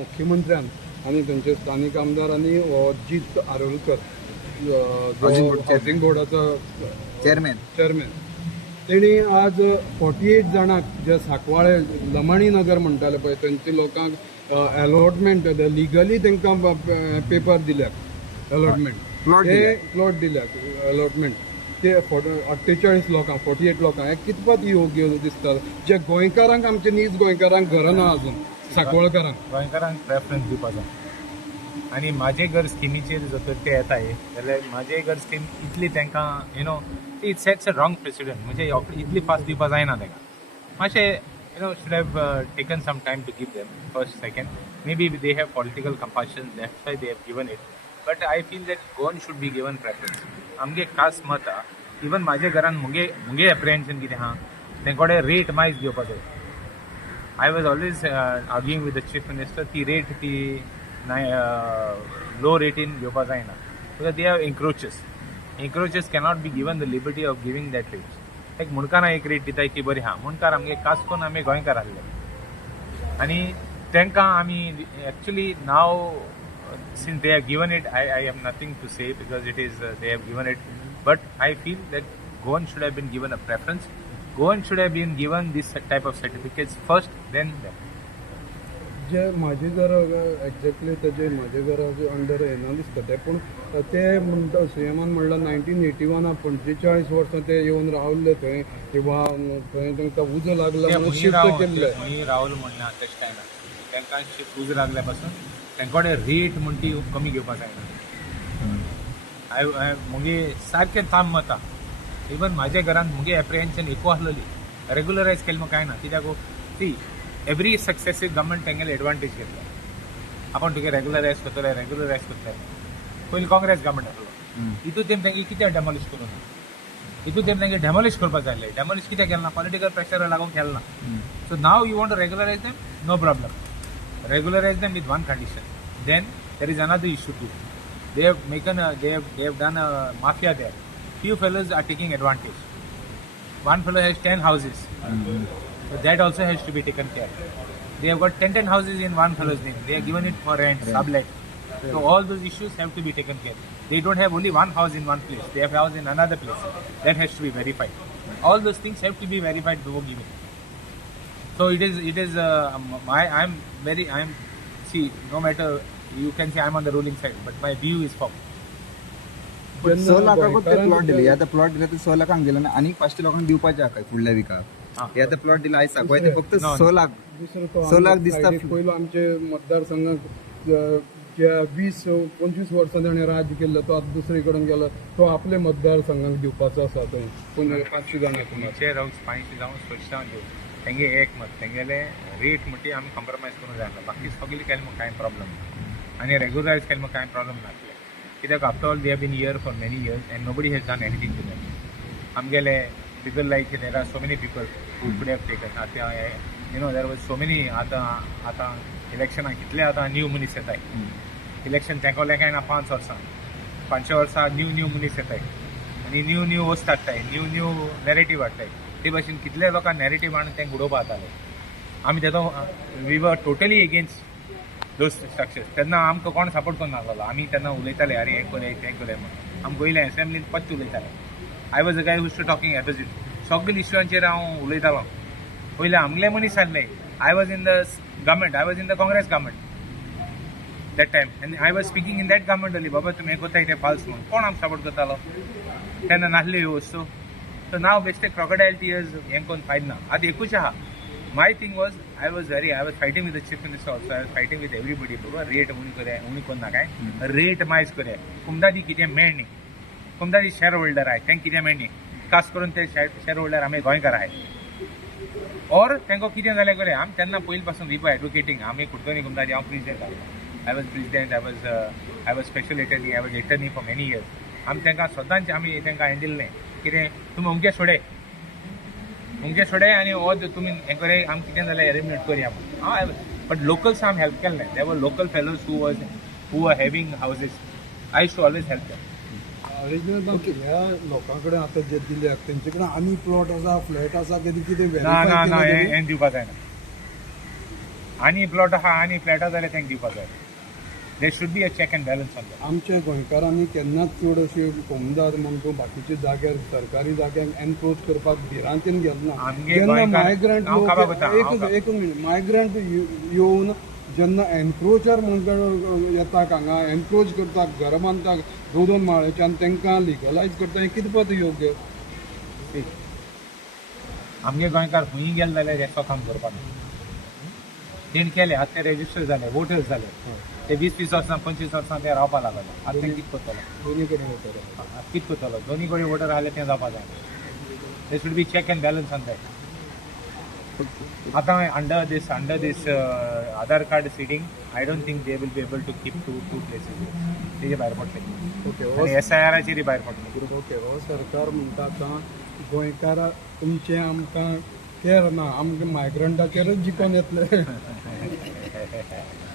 मुख्यमंत्र्यान आणि त्यांचे स्थानिक आमदारांनी अजित आरोलकर हाऊसिंग बोर्डाचा चेअरमॅन तेणी आज 48 जाणांक जे सांकवाळे लमाणी नगर म्हणटाले पळय थंयच्या लोकांक अलॉटमेंट लिगली तांकां पेपर दिल्यात अलॉटमेंट प्लॉट दिल्यात अलॉटमेंट ते 48 लोकांक 48 लोकांक हे कितपत योग्य दिसता जे गोंयकारांक आमच्या नीज गोंयकारांक घरां ना अजून गोंयकारांक प्रेफरन्स दिवपाक जाय आनी म्हाजे घर स्किमीचेर जर तर ते येताय जाल्यार म्हाजे घर स्कीम इतली तांकां it sets a wrong president म्हणजे इतली फास्ट दिवपाक जायना तांकां मातशें should have taken some time to give them first second maybe they have political compassion that's why they have given it but I feel that Goan should be given preference आमगे खास मत आहा even म्हाजे घरान मुगे एप्रिहेन्शन कितें आहा तेंकोडे rate मायज दिवपाक जाय I was always arguing with the chief minister ती rate ती low rate in घेवपाक जायना because they have encroaches cannot be given the liberty of giving that rate एक मुणकारां एक रेट दिताय ती बरी आहा मुणकार आमगे खास करून आमी गोंयकार आहले आनी तांकां आमी actually now since they have given it I have nothing to say because it is they have given it but I feel that Goan should have been given a preference Goan should have been given this type of certificates first then them जे माझे घर exactly त्याचे माझे घराचे under येना दिसता ते पण ते म्हणटा सीएमान म्हणला 1981 45 वर्सां ते येवन रावले थंय किंवा थंय तांकां उजो लागला म्हणून शिफ्ट केल्ले खंय रावल म्हणना तेच टायमार तांकां शिफ्ट उजो लागल्या पासून तांकोडे रेट म्हण ती कमी घेवपाक जायना मुगे सारकें थांब मत आहा इवन म्हाज्या घरान मुगे एप्रिहेन्शन एकू आसलेली रेग्युलरायज केलें म्हाका कांय ना कित्याक ती एवरी सक्सेसीव गव्हर्मेंट तेंगेले एडवांटेज घेतला आपण तुगे रेग्युलरायज करतले पयलीं काँग्रेस गव्हर्मेंट आसलो हितून तेम तेंगे कित्याक डेमोलिश करूं ना हितून तेम तेंगे डेमोलिश करपाक जाय आसलें डेमोलिश कित्याक केलें ना पॉलिटिकल प्रेशर लागून केलें ना so now you want to regularise them no problem regularize them with one condition then there is another issue too they have done a mafia there few fellows are taking advantage one fellow has 10 houses so that also has to be taken care they have got 10 houses in one fellow's name they are given it for rent sublet so all those issues have to be taken care they don't have only one house in one place they have house in another place that has to be verified all those things have to be verified before giving so it is I'm see no matter you can say I'm on the ruling side but my view is firm 6 लाखांक ते plot दिले आता plot दिले ते 6 लाखांक दिले ना आणि 500 लोकांक दिवपाचे काय फुडल्या विकाक हे आता प्लॉट दिला आयज सांगवाय ते फक्त 6 लाख दिसता पयलो आमचे मतदारसंघात ज्या 20-25 वर्सां ताणें राज्य केल्लो तो आतां दुसरे कडेन गेलो तो आपले मतदारसंघाक दिवपाचो आसा थंय 500 जाणांक चे रावून 500 जावं 600 दिवं तेंगे एक मत तेंगेले रेट म्हणटी आमी कॉम्प्रोमायज करूंक जायना बाकी सगळी केलें म्हाका कांय प्रॉब्लम आनी रेग्युलरायज केलें म्हाका कांय प्रॉब्लम नासलें कित्याक after all they have been here for many years and nobody has done anything to them आमगेले people like there are so many people who could have taken आतां देर वॉज सो मेनी आतां इलेक्शनाक कितले आतां new मनीस येताय election तेंकोले काय ना 5 वर्सां 5 वर्सां न्यू मनीस येताय आनी न्यू वस्त हाडटाय न्यू नॅरेटीव हाडटाय ते भाशेन कितले लोकांक नॅरेटीव हाडून तें उडोवपाक जाताले आमी तेजो we were totally against those structures तेन्ना आमकां कोण सपोर्ट करून नासलो आमी तेन्ना उलयताले अरे हें कोले तें कोले म्हणून आमकां वयले एसेंब्लीन पत्त उलयताले I was a guy who's to talking opposite सगळे इश्यूंचेर हांव उलयतालो पयले आमगेले मनीस आसले I was in the government I was in the Congress government that time आनी I was speaking in that government only बाबा तुमी हें कोताय तें फाल्स म्हणून कोण आमकां सपोर्ट करतालो तेन्ना नासल्यो ह्यो वस्तू So now बेश्टे crocodile tears हें कोण फायद ना आतां एकूच आहा my thing was I was fighting with the chief minister also I was fighting with everybody बाबा रेट उणी कोण ना काय रेट मायज करे कुमदादी कितें मेळनी कुमदादी शेअर होल्डर आहाय तेंक कितें मेळनी खास करून ते शेअर होल्डर आमी गोंयकार आहाय और तेंको कितें जालें करे आमी तेन्ना पयलीं पासून वी वर एडवोकेटींग आमी कुडतोनी कुमदादी हांव president I was president I was special attorney I was attorney for many years आमी तेंकां सदांच आमी तेंकां हँडल कितें तुमी अमके सोडे आनी हो तुमी हें करे आमी कितें जाल्यार एलिमिनेट करया म्हणून बट लोकल्स आमी हेल्प केलें दे वर लोकल फेलोज हू वर having houses I shoe always help them original ह्या लोकां कडेन आतां जे दिल्यात तेंचे कडेन आनी प्लॉट आसा फ्लॅट आसा कितें ना हें दिवपाक जायना आनी प्लॉट आहा आनी फ्लॅटां जाल्यार तांकां दिवपाक जाय. देर should be a check and balance on that. आमच्या गोंयकारांनी केन्नाच चड अशी पळोवंक म्हण तूं बाकीच्या जाग्यार सरकारी जाग्यांक एनक्रोच करपाक भिरांतीन गेलना. आमगे जेन्ना गोंयकार- मायग्रंट हांव काबार करतां, एक मिनिट मायग्रंट येवन जेन्ना एनक्रोचर म्हणटा येतात हांगा एनक्रोच करतात घरां बांदतात 2-2 माळ्याचे आनी तांकां लिगलायज करता हें कितें पत योग्य? आमगे गोंयकार खंयी गेले जाल्यार हें काम करपाक ना. तेणी केले आतां ते रेजिस्टर जाले वोटर्स जाले ते 20-20 वर्सां 25 वर्सां ते रावपाक लागले. आतां तें कितें करतलो? दोनी कडेन वयतलो. कितें करतलो? दोनी कडेन वोटर आले तें जावपाक जाय. They should be check and balance on that. आतां under this Aadhaar card seeding I don't think they will be able to keep two places. तेजे भायर पडटले ओके SIR-चेर भायर पडटले. ओके हो सरकार म्हणटा आतां गोंयकारां तुमचें आमकां केर ना आमकां मायग्रंटाचेरच जिखोन येतले.